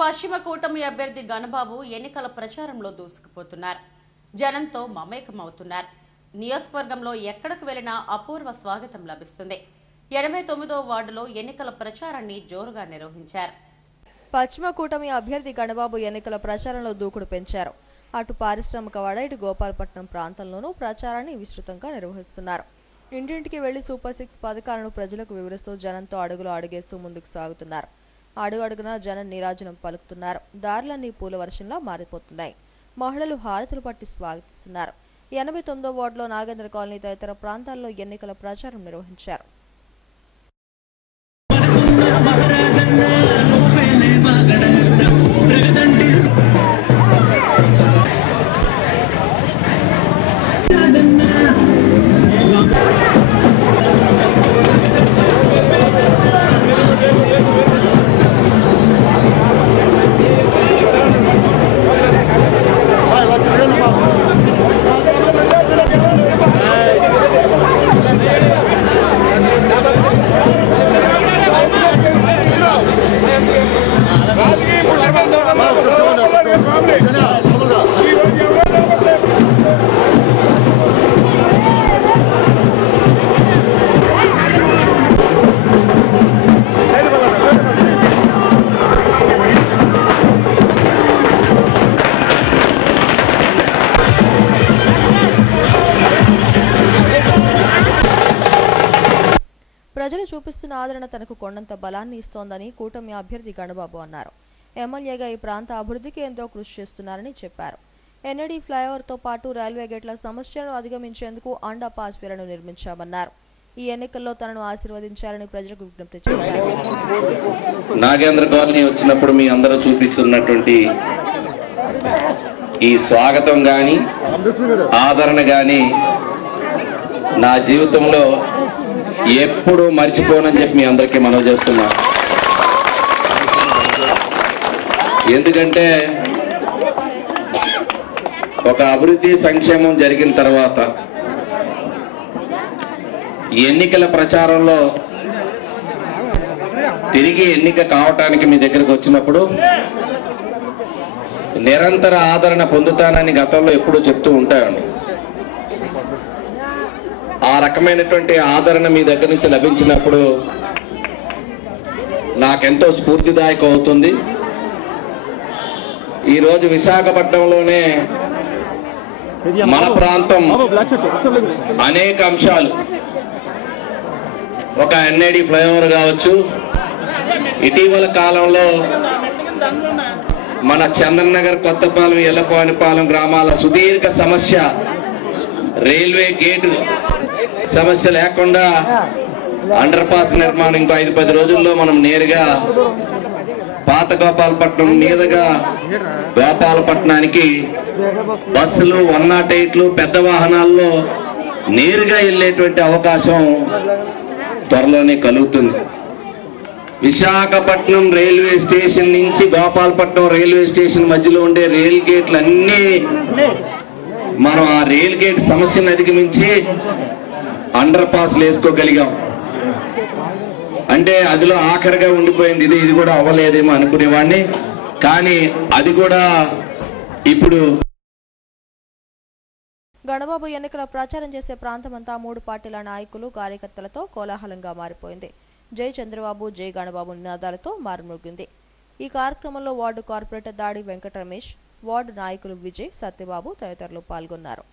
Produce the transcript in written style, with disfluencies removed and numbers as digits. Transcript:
పశ్చిమ కూటమి అభ్యర్థి గణబాబు ఎన్నికల ప్రచారంలో దూసుకుపోతున్నారు. జనంతో మమేకమవుతున్నారు. నియోజకవర్గంలో ఎక్కడికి వెళ్లినా అపూర్వ స్వాగతం లభిస్తుంది. 89వ వార్డులో ఎన్నికల ప్రచారాన్ని జోరుగా నిర్వహించారు. పశ్చిమ కూటమి అభ్యర్థి గణబాబు ఎన్నికల ప్రచారంలో దూకుడు పెంచారు. అటు పారిశ్రామికవాడ ఇటు గోపాలపట్నం ప్రాంతంలోనూ ప్రచారాన్ని విస్తృతంగా నిర్వహిస్తున్నారు. ఇంటింటికి వెళ్లి సూపర్ 6 పథకాలను ప్రజలకు వివరిస్తూ జనంతో అడుగులు అడుగేస్తూ ముందుకు సాగుతున్నారు. అడుగడుగునా జనం నీరాజనం పలుకుతున్నారు. దారులన్నీ పూల వర్షంలా మారిపోతున్నాయి. మహిళలు హారతులు పట్టి స్వాగతిస్తున్నారు. 89వ వార్డులో నాగేంద్ర కాలనీ తదితర ప్రాంతాల్లో ఎన్నికల ప్రచారం నిర్వహించారు. ప్రజలు చూపిస్తున్న ఆదరణ తనకు కొండంత బలాన్ని ఇస్తోందని కూటమి అభ్యర్థి గణబాబు అన్నారు. ఎమ్మెల్యేగా ఈ ప్రాంత అభివృద్ధికి ఎంతో కృషి చేస్తున్నారని చెప్పారు. ఎన్ఏడి ఫ్లైఓవర్తో పాటు రైల్వే గేట్ల సమస్యలను అధిగమించేందుకు అండర్ పాస్ వేలను నిర్మించామన్నారు. ఈ ఎన్నికల్లో తనను ఆశీర్వదించాలని ప్రజలకు విజ్ఞప్తి చేశారు. నాగేంద్ర కాలనీ వచ్చినప్పుడు మీ అందరూ చూపిస్తున్నటువంటి ఈ స్వాగతం గాని ఆదరణ గాని నా జీవితంలో ఎప్పుడు మర్చిపోనని చెప్పి మీ అందరికీ మనవి చేస్తున్నా. ఎందుకంటే ఒక అభివృద్ధి సంక్షేమం జరిగిన తర్వాత ఎన్నికల ప్రచారంలో తిరిగి ఎన్నిక కావటానికి మీ దగ్గరకు వచ్చినప్పుడు నిరంతర ఆదరణ పొందుతానని గతంలో ఎప్పుడూ చెప్తూ ఉంటాను. ఆ రకమైనటువంటి ఆదరణ మీ దగ్గర నుంచి లభించినప్పుడు నాకెంతో స్ఫూర్తిదాయకం అవుతుంది. ఈరోజు విశాఖపట్నంలోనే మన ప్రాంతం అనేక అంశాలు, ఒక ఎన్ఏడి ఫ్లైఓవర్ కావచ్చు, ఇటీవల కాలంలో మన చందన్ నగర్, కొత్తపాలెం, ఎల్లపానిపాలెం గ్రామాల సుదీర్ఘ సమస్య రైల్వే గేటు సమస్య లేకుండా అండర్ పాస్ నిర్మాణం ఇంకో 5-10 రోజుల్లో మనం నేరుగా పాత గోపాలపట్నం మీదుగా గోపాలపట్నానికి బస్సులు 108లు పెద్ద వాహనాల్లో నేరుగా వెళ్ళేటువంటి అవకాశం త్వరలోనే కలుగుతుంది. విశాఖపట్నం రైల్వే స్టేషన్ నుంచి గోపాలపట్నం రైల్వే స్టేషన్ మధ్యలో ఉండే రైల్ గేట్లు అన్నీ మనం ఆ రైల్ గేట్ సమస్యను అధిగమించి అండర్ పాస్లు వేసుకోగలిగాం. అంటే అదిలో ఆఖరిగా ఉండిపోయింది ఇది కూడా అవ్వలేదేమో అనుకునేవాడిని. కానీ అది కూడా ఇప్పుడు గణబాబు ఎన్నికల ప్రచారం చేసే ప్రాంతమంతా 3 పార్టీల నాయకులు, కార్యకర్తలతో కోలాహలంగా మారిపోయింది. జై చంద్రబాబు, జై గణబాబు నినాదాలతో మారుమోగింది. ఈ కార్యక్రమంలో వార్డు కార్పొరేటర్ దాడి వెంకట రమేష్, వార్డు నాయకులు విజయ్, సత్యబాబు తదితరులు పాల్గొన్నారు.